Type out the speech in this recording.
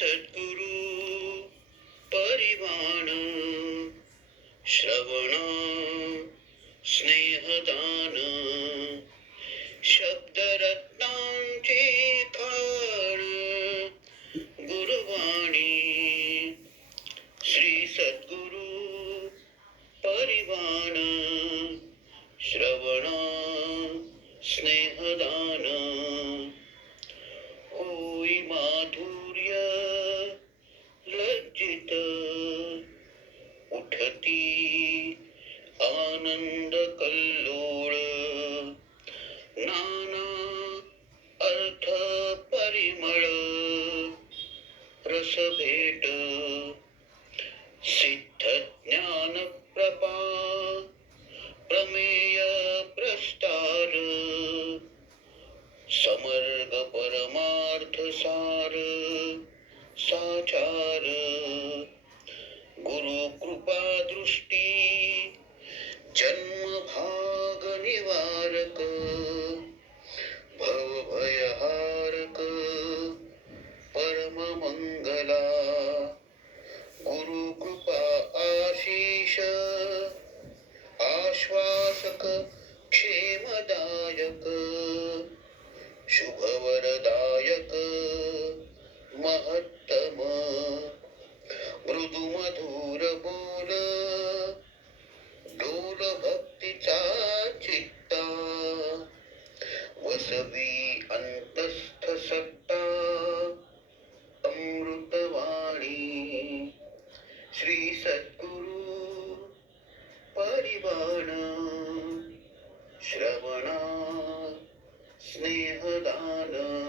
सद्गुरु परिवाण श्रवण स्नेहदान शब्दरत्नांचे खाण गुरुवाणी श्री सद्गुरु आनंद कल्लोळ. नाना अर्थ परिमळ. रस भेट. सिद्ध ज्ञान प्रपा प्रमेय प्रस्तार. समर्ग परमार्थ सार. साचार. गुरु कृपा दृष्टी. निवारक भव भयहारक परम मंगला गुरु कृपा आशीष आश्वासक क्षेमदायक शुभवर Snehadana